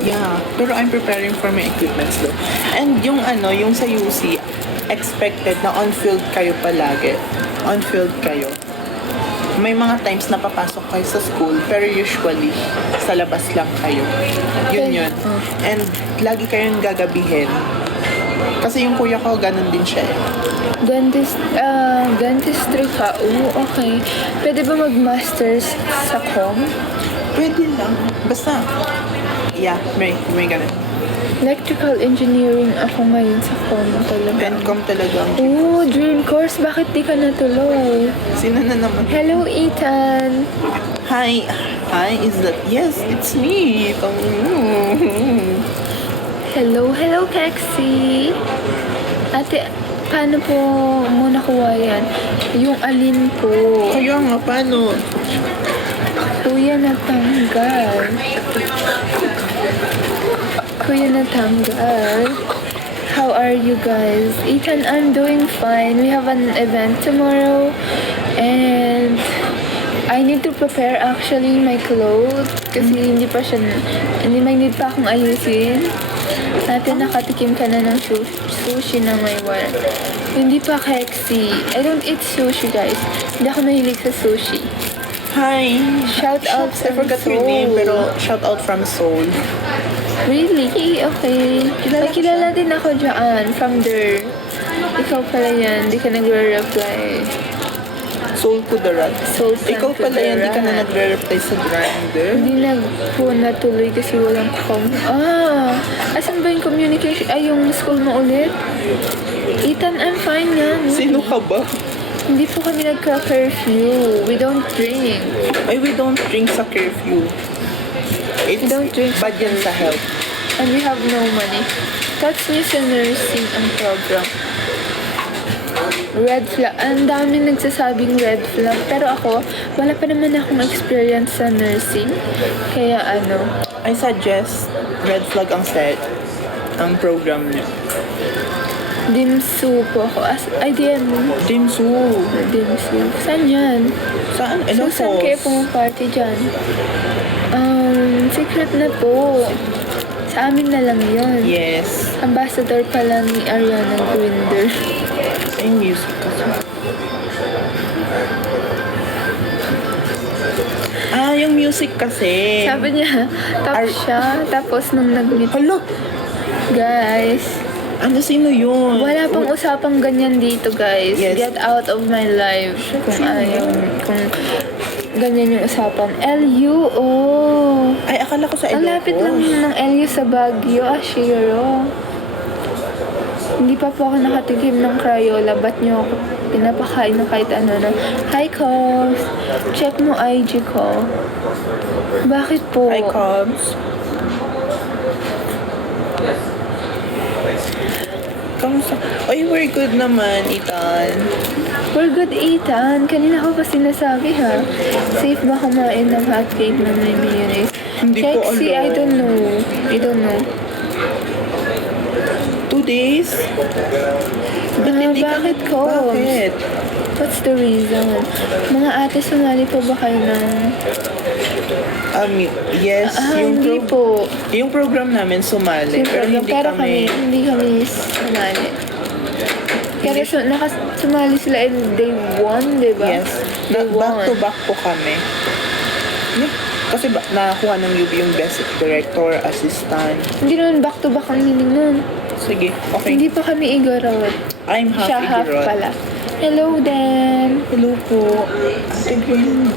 Yeah, pero I'm preparing for my equipments though. And yung ano, yung sa UC, expected na on-field kayo palagi. On-field kayo. May mga times na papasok kayo sa school, pero usually, sa labas lang kayo. Yun. And lagi kayong gagabihin. Kasi yung kuya ko, ganun din siya eh. Dentistry ka? Oo, okay. Pwede ba mag-masters sa com? Pwede lang. Basta, yeah, may ganun. Electrical engineering ako ngayon sa com talaga. Encom talagang. Oo, dream course. Bakit di ka natuloy? Sino na naman? Hello, Ethan. Hi, is that? Yes, it's me. Hello, Kexi. Ate, paano po mo nakuha yan? Yung alin po? Kaya nga, paano? Kuya natanggal. How are you guys? Ethan, I'm doing fine. We have an event tomorrow and I need to prepare actually my clothes kasi hindi may need pa akong ayusin. Natin nakatikim ka na ng sushi na may wire. Hindi pa Kexi. I don't eat sushi, guys. Hindi ako mahilig sa sushi. Hi. Shout out I forgot your name, pero shout out from Seoul. Really? Okay. Kilala din ako dyan. From there. Ikaw pala yan. Di ka nagre-reply. Seoul Kudarat. Soul Ikaw pala yan, di ka na nagre-reply sa Grindr. Hindi po natuloy kasi walang asan ba yung communication? Ay, yung school mo ulit? Ethan, I'm fine yan. Sino ka ba? Hindi po kami nagka-curfew. We don't drink. Ay, we don't drink sa curfew. It's Don't drink sa bad yan sa health. And we have no money. That's new sa nursing ang program. Red flag. Ang daming nagsasabing red flag. Pero ako, wala pa naman akong experience sa nursing. Kaya I suggest red flag ang program niyo. Dimsu po ako. Dimsu. Dimsu. Saan yan? Saan? So, saan kayo pumaparty dyan? Secret na po. Sa amin na lang yon. Yes. Ambassador pala ni Ariana Grande. Ay, music kasi. Yung music kasi. Sabi niya, top siya. Tapos nung nag-meet, Hala! guys, Sino yun? wala pang usapang ganyan dito, guys. Yes. Get out of my life. Kung ayaw, kung ganyan yung usapan. LU, oh. Ay, akala ko sa Ang lapit lang ng LU sa Baguio, Ashiro. Hindi pa po ako nakatikim ng Crayola. Ba't niyo ako pinapakain ng kahit ano na? Hi, Cobs. Check mo IG ko. Bakit po? Hi, Cubs. Kamusta? Ay, we're good naman, Ethan. We're good, Ethan. Kanina ko pa sinasabi, ha? Safe ba kumain ng hotcake na may mayonnaise? Hindi ko Kexi, alam. I don't know. 2 days? Ba't hindi ka- Bakit ko? Bakit? What's the reason? Mga ate, sumali po ba kayo ng... Yes, hindi po. Yung program namin sumali, pero Hindi kami sumali. Pero sumali sila in day 1, di ba? Yes. Day Back to 1. back po kami. Kasi nakakuha ng UB yung best director, assistant. Hindi naman back to back ang hiling nun. Sige, okay. Hindi pa kami igorot. I'm half Siya half Igorot. pala. Hello, Dan. Hello po. Ate Gwen.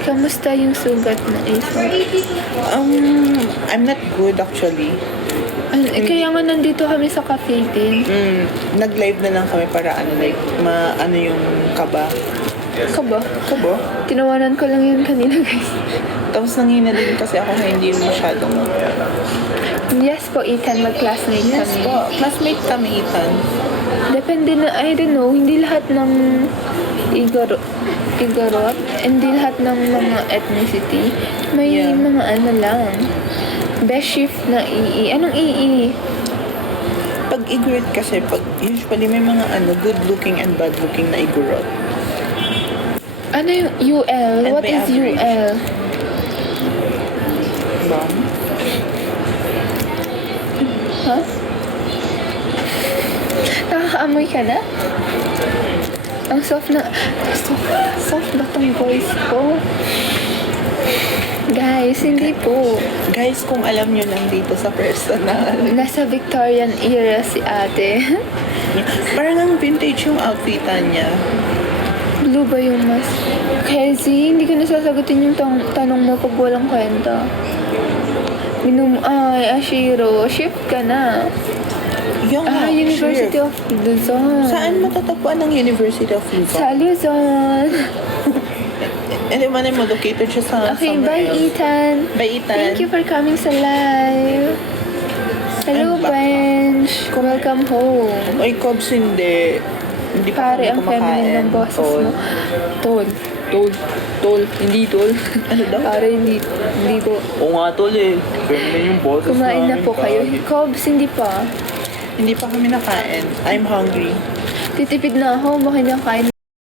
Kamusta yung sugat na isa? I'm not good actually. Kaya nga nandito kami sa cafe din. Nag-live na lang kami para yung kaba. Kaba? Kaba? Tinawanan ko lang yun kanina, guys. Tapos nangina din kasi ako na hindi masyadong... Yes po, Ethan. Mag-classmate Yes kami. po. Classmate kami, Ethan. Depende na, I don't know, hindi lahat ng igorot, hindi lahat ng mga ethnicity, may Yeah. mga ano lang. Best shift na EE. Anong EE? Pag igorot kasi, usually may mga good looking and bad looking na igorot. Ano yung UL? And What may is average. UL? ka na? Ang soft na... Soft ba tong voice ko? Guys, hindi po. Guys, kung alam nyo lang dito sa personal. Nasa Victorian era si ate. Parang ang vintage yung outfitan niya. Blue ba yung mas? Kelsey, hindi ko nasasagutin yung tanong mo pag walang kwenta. Ay, Ashiro, shift ka na. Yung University of Luzon. Saan matatagpuan ng University of Luzon? Sa Luzon. Hindi man mo located siya sa Okay, somewhere bye else. Ethan. Bye, Ethan. Thank you for coming sa live. Hello, I'm back. Bench. Welcome home. Oy, Cobs, hindi. Hindi pa Pare, kami ang kumakain. feminine ng boses Tol. mo. Tol. Hindi tol. Ano daw? Pare, hindi ko. Oo nga, Tol eh. Feminine yung boses Kumain na namin, po kayo. kagi. Cobs, hindi pa. Hindi pa kami nakain. I'm hungry. Titipid na ako. Baka hindi ako kain